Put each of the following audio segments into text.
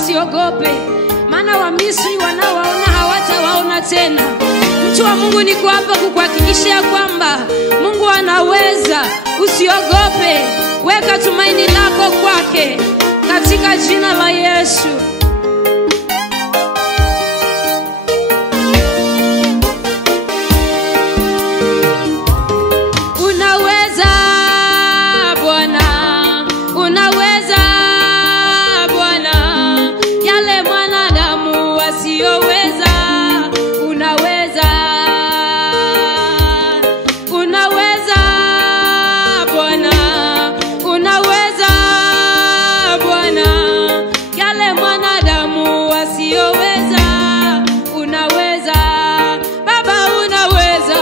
wasiogope, maana Wamisri wanaowaona hawatawaona tena. Mtu wa Mungu, niko hapa kukuhakikishia kwamba Mungu anaweza. Usiogope, weka tumaini lako kwake katika jina la Yesu. Unaweza Bwana, unaweza Bwana, yale mwanadamu wasiyoweza. Unaweza, unaweza Bwana, unaweza Bwana, yale mwanadamu wasiyoweza. Unaweza Baba, unaweza,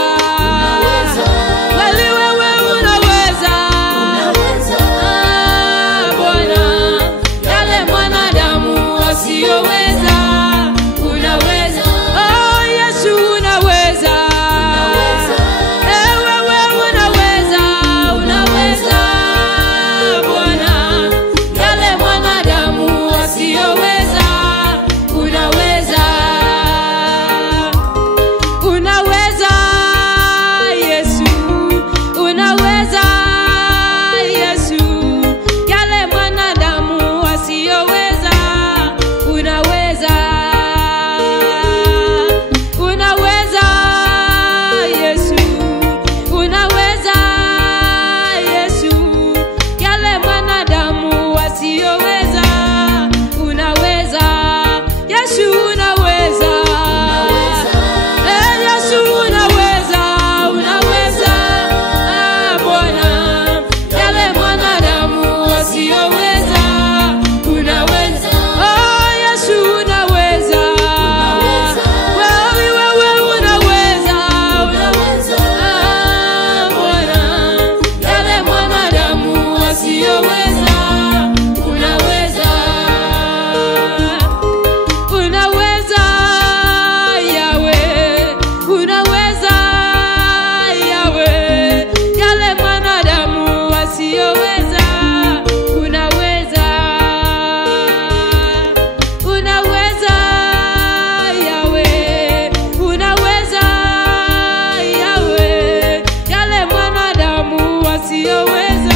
kweli wewe unaweza. Bwana, yale mwanadamu wasiyoweza. Unaweza, oh Yesu unaweza. Wewe unaweza, unaweza Bwana, yale mwanadamu wasiyoweza. Unaweza, unaweza Yesu, unaweza Yesu, yale mwanadamu wasiyoweza. Unaweza, unaweza Yesu, unaweza Yesu, yale mwanadamu wasiyoweza. Unaweza Yesu, unaweza. Yesu unaweza, unaweza Bwana, yale mwanadamu wasiyoweza. Unaweza, oh Yesu unaweza. Wewe unaweza, unaweza Bwana, yale mwanadamu wasiyoweza. Unaweza, unaweza Yahweh, unaweza Yahweh, yale mwanadamu wasiyoweza. Unaweza, unaweza Yahweh, unaweza Yahweh, yale mwanadamu wasiyoweza.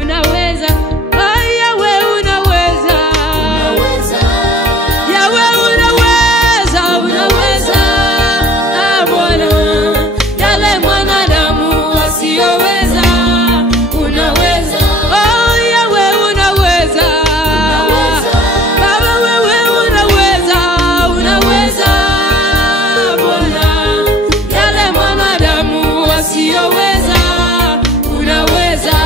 Unaweza, oh Yahweh unaweza. Yahweh unaweza, unaweza Bwana, yale mwanadamu wasiyoweza. Unaweza, oh Yahweh unaweza. Baba wewe unaweza, unaweza Bwana, yale mwanadamu wasiyoweza. Unaweza.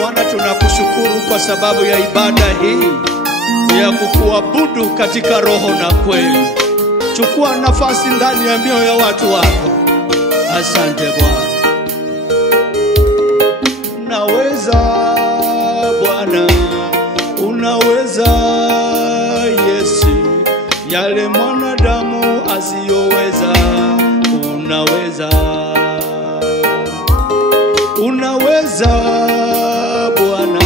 Bwana, tunakushukuru kwa sababu ya ibada hii ya kukuabudu katika roho na kweli. Chukua nafasi ndani ya mioyo ya watu wako. Asante Bwana. Unaweza Bwana, unaweza Yesu, yale mwanadamu asiyoweza. Unaweza, unaweza Bwana,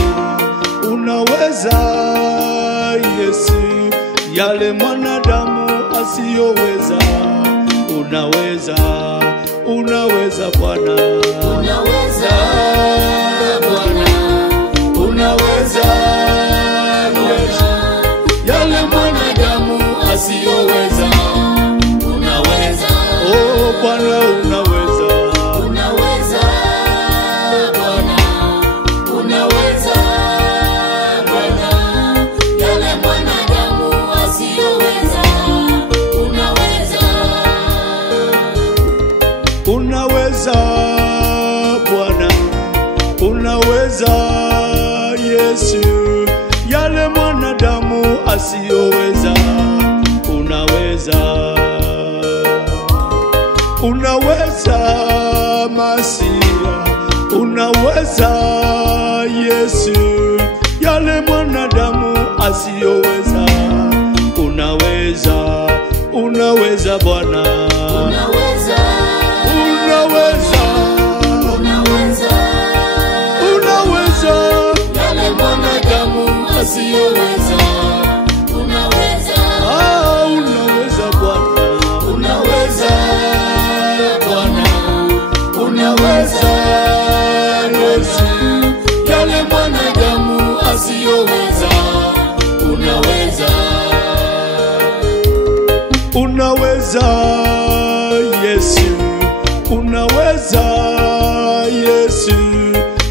unaweza Yesu, yale mwanadamu asiyoweza. Unaweza, unaweza Bwana, unaweza Bwana, unaweza Yesu, yale mwanadamu asiyoweza. Unaweza, oh Bwana unaweza. Unaweza Bwana, unaweza Bwana, yale mwanadamu asiyoweza. Unaweza, unaweza Bwana, unaweza Yesu, yale mwanadamu asiyoweza. Unaweza, unaweza Masia, unaweza Yesu, yale mwanadamu asiyoweza. Unaweza, unaweza Bwana, unaweza, unaweza, unaweza, unaweza yale mwanadamu asiyoweza. Unaweza, unaweza Bwana, unaweza Bwana, unaweza Yesu, yale mwanadamu asiyoweza. Unaweza, unaweza Yesu, unaweza Yesu,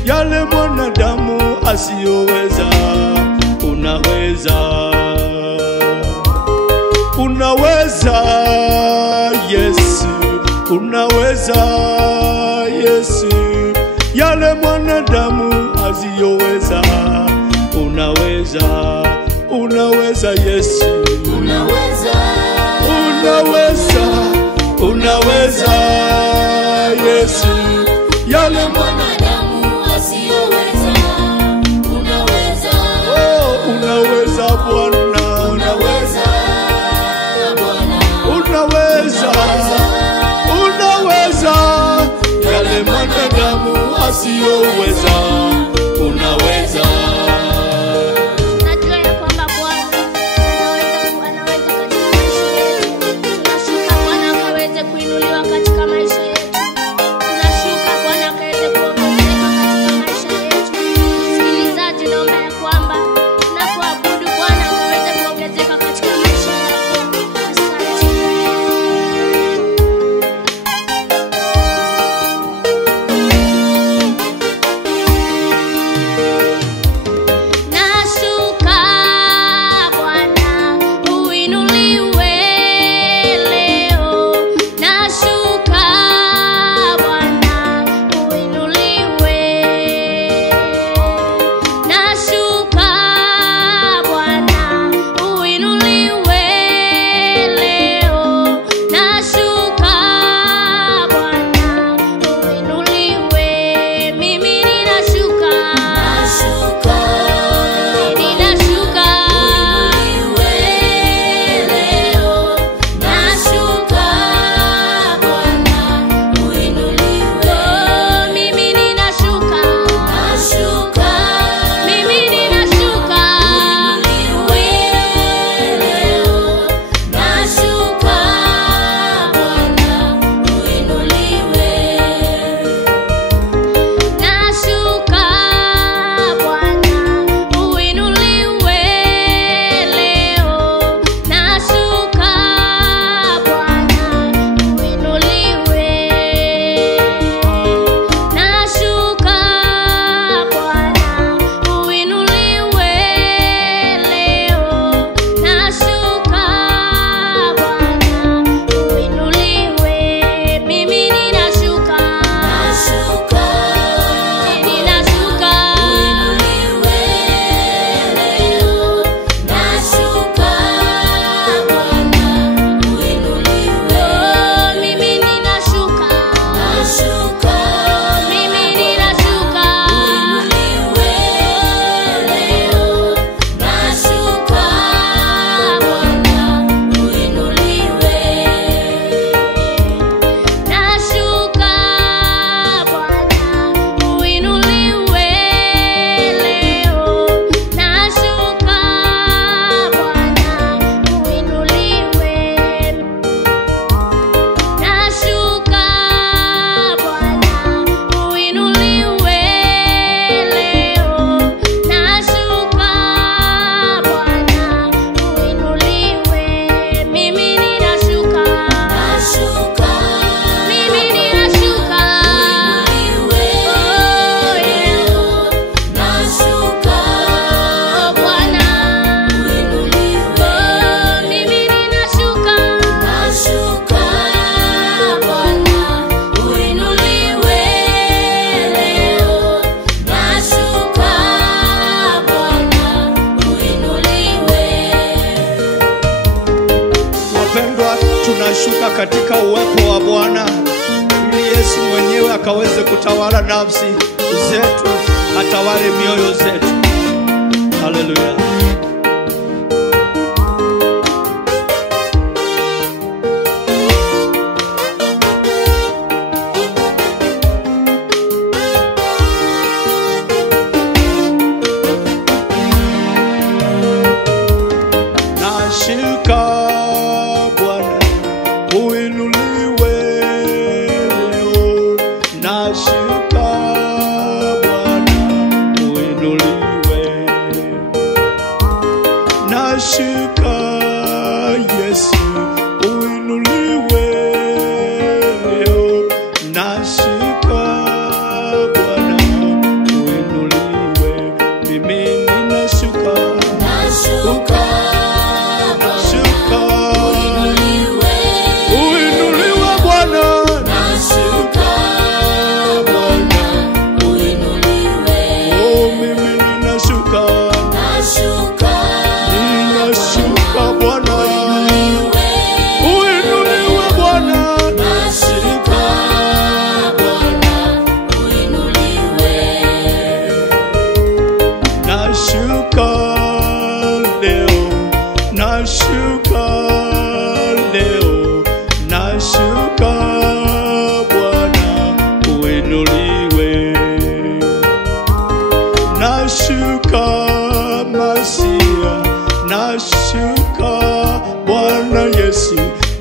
yale mwanadamu asiyoweza. Unaweza, unaweza Yesu, unaweza Yesu, yale mwanadamu asiyoweza. Unaweza, unaweza Yesu, unaweza, unaweza, unaweza Yesu, yale mwanadamu asiyoweza. Unaweza, unaweza Bwana, unaweza Bwana, unaweza, unaweza yale mwanadamu asiyoweza. Unaweza. Najua ya kwamba Bwana anaweza katika maisha yetu. Tunashuka Bwana akaweze kuinuliwa katika maisha yetu. Tunashuka Bwana akaweze kuongezeka katika maisha yetu. Msikilizaji, naomba ya kwamba tunapoabudu Bwana akaweze kuongezeka katika maisha yako. Asante. Nashuka Bwana uinuliwe leo. Nashuka Bwana uinuliwe. Nashuka Bwana uinuliwe leo. Nashuka Bwana uinuliwe. Mimi ninashuka. nashuka, Ninashuka uinuliwe leo. Nashuka Bwana, uinuliwe. Oh, mimi ninashuka. Nashuka, Mimi ninashuka. uinuliwe leo. Nashuka Bwana, uinuliwe. Nashuka Bwana uinuliwe leo. Nashuka Bwana uinuliwe. Nashuka Bwana uinuliwe leo. Nashuka Bwana uinuliwe. Mimi ninashuka. Nashuka, Ninashuka. uinuliwe leo. Nashuka Bwana, uinuliwe. Oh, mimi ninashuka. Nashuka, Mimi ninashuka. uinuliwe leo. Nashuka Bwana, uinuliwe. Nashuka Bwana uinuliwe leo. Nashuka Bwana uinuliwe. Nashuka Bwana uinuliwe leo. Nashuka Bwana uinuliwe. Mimi ninashuka. Nashuka, Mimi ninashuka. uinuliwe leo. Nashuka Bwana. uinuliwe. Mimi ninashuka. Nashuka Bwana, uinuliwe leo. Nashuka Bwana, uinuliwe. Wapendwa, tunashuka katika uwepo wa Bwana ili Yesu mwenyewe akaweze kutawala nafsi zetu, atawale mioyo zetu. Haleluya.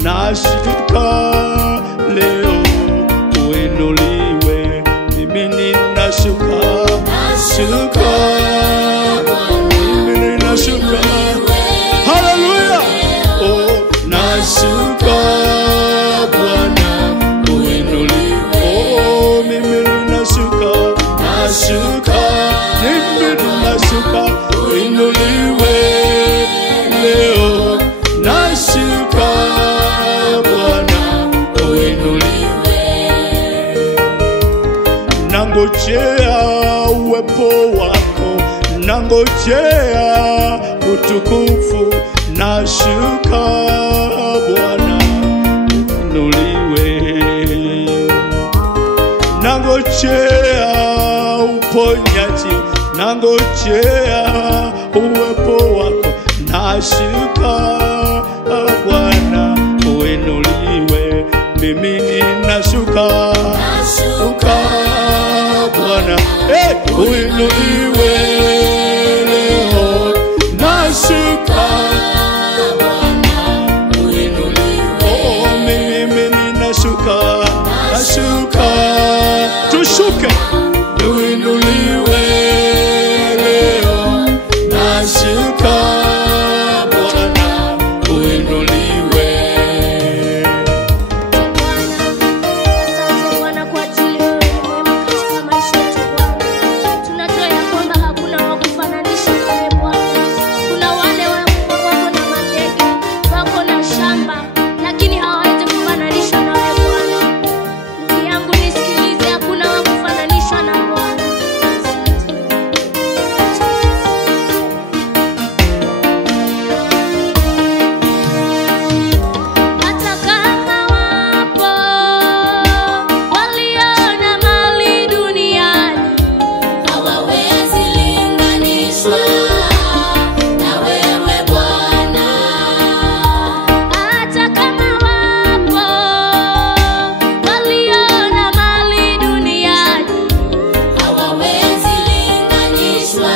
nashuka leo uinuliwe. Mimi ninashuka, nashuka, mimi ninashuka. Haleluya! Oh, nashuka Bwana uinuliwe. Oh, mimi ninashuka, nashuka, mimi ninashuka uinuliwe leo. Nashuka Bwana uinuliwe. Nangojea uwepo wako, nangojea utukufu. Nashuka Bwana uinuliwe. Nangojea uponyaji, nangojea uwepo wako. Nashuka Bwana uinuliwe. Mimi ninashuka, nashuka Bwana uinuliwe leo. Nashuka Bwana uinuliwe. Oh, mimi ninashuka, nashuka. Tushuke uinuliwe leo. Nashuka Bwana uinuliwe. Asante Bwana kwa ajili wewe ni mwema katika maisha yetu Bwana. Tunajua ya kwamba hakuna wa kufananisha na wewe Bwana. Kuna wale wako na mandege, wako na shamba, lakini hawawezi kufananishwa na wewe Bwana. Ndugu yangu nisikilize, hakuna wa kufananishwa na Bwana. Hata kama wapo waliona mali duniani, hawawezi linganishwa na wewe Bwana. hata kama wapo waliona mali duniani, Hawawezi linganishwa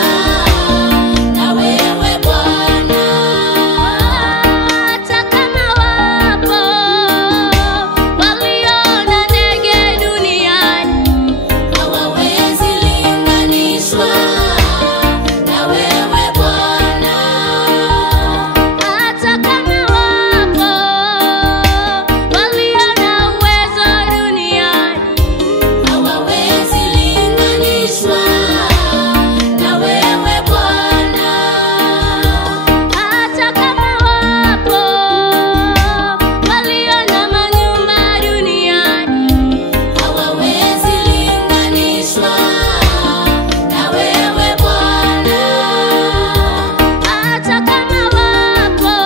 na wewe Bwana. hata kama wapo waliona ndege duniani, Hawawezi linganishwa na wewe Bwana. hata kama wapo waliona uwezo duniani, Hawawezi linganishwa na wewe Bwana. hata kama wapo waliona manyumba duniani, Hawawezi linganishwa na wewe Bwana. hata kama wapo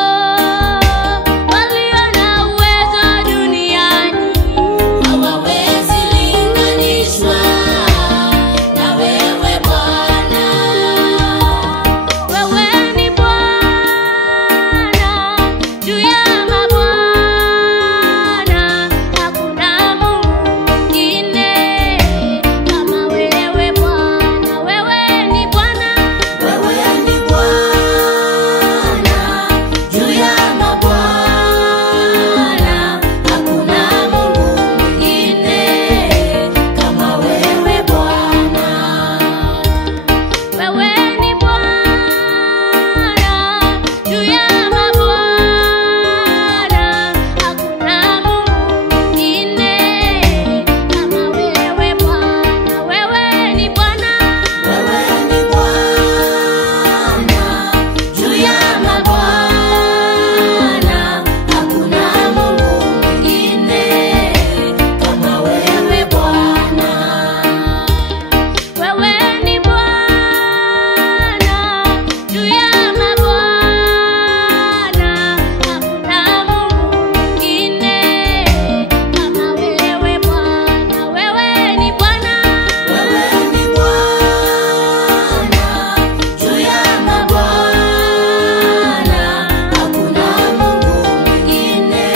waliona uwezo duniani, Hawawezi linganishwa na wewe Bwana. wewe ni Bwana juu ya mabwana, hakuna Mungu mwingine kama wewe Bwana. Wewe ni Bwana, Wewe ni Bwana juu ya mabwana, hakuna Mungu mwingine kama wewe Bwana. wewe ni Bwana juu ya mabwana, hakuna Mungu mwingine kama wewe Bwana. Wewe ni Bwana, Wewe ni Bwana juu ya mabwana, hakuna Mungu mwingine kama wewe Bwana. wewe ni Bwana juu ya mabwana, hakuna Mungu mwingine kama wewe Bwana. Wewe ni Bwana, Wewe ni Bwana juu ya mabwana, hakuna Mungu mwingine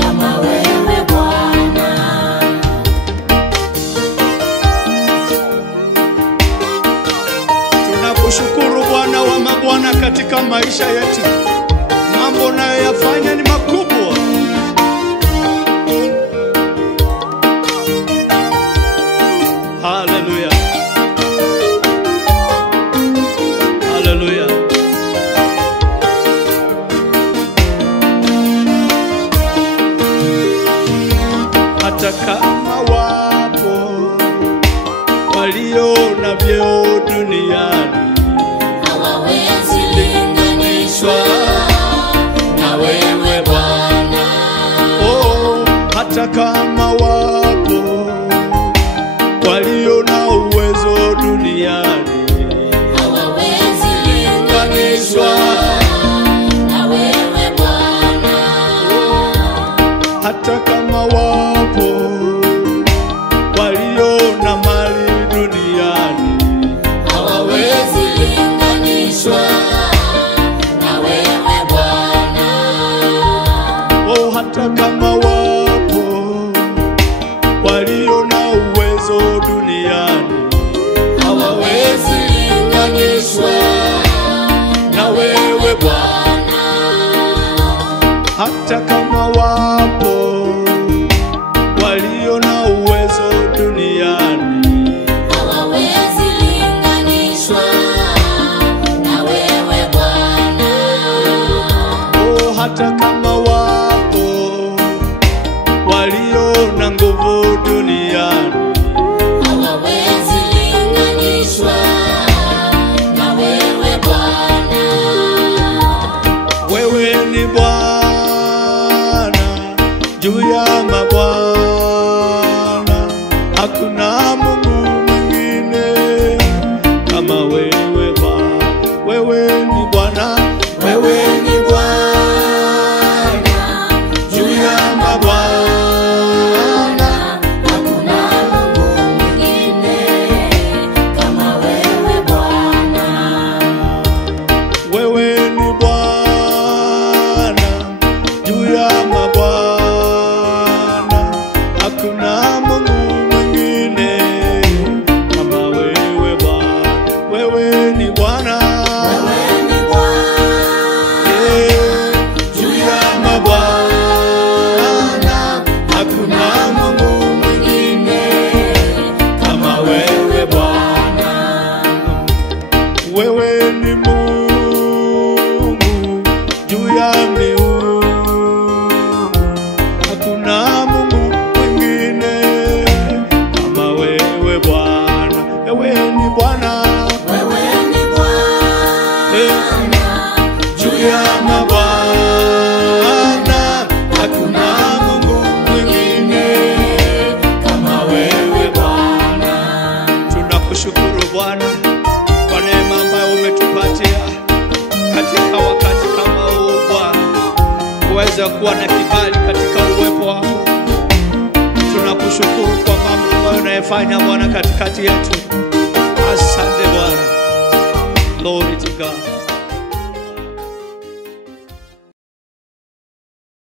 kama wewe Bwana. Tunakushukuru Bwana wa mabwana katika maisha yetu. Mambo unayoyafanya ni makubwa. hata kama wapo walio na vyeo duniani hawawezi linganishwa na wewe Bwana. Oh, hata kama wapo walio na uwezo duniani Hawawezi linganishwa na wewe Bwana. hata kama wapo walio na mali duniani Hawawezi linganishwa na wewe Bwana. oh, hata kama wapo walio na uwezo duniani Hawawezi linganishwa na wewe Bwana. hata kama wapo walio na uwezo duniani Hawawezi linganishwa na wewe Bwana. oh, hata kama wapo walio na nguvu duniani Hawawezi linganishwa na wewe Bwana. wewe ni Bwana juu ya mabwana, hakuna Mungu mwingine kama wewe Bwana. Wewe ni Bwana, wewe ni Bwana juu ya mabwana, Hakuna Mungu mwingine kama wewe Bwana. wewe ni Bwana juu ya mabwana, hakuna Mungu mwingine kama wewe Bwana. Wewe ni Bwana Wewe ni Bwana juu ya mabwana, hakuna Mungu mwingine kama wewe Bwana. Wewe ni Mungu juu ya miungu, hakuna Mungu mwingine kama wewe Bwana. Wewe ni Bwana Wewe ni Bwana juu ya mabwana, hakuna Mungu mwingine kama wewe Bwana. Tunakushukuru Bwana kwa neema ambayo umetupatia katika wakati kama huu Bwana, uweze kuwa na kibali katika uwepo wako. Tunakushukuru kwa mambo ambayo unayefanya Bwana katikati yetu. Asante Bwana. Glory to God.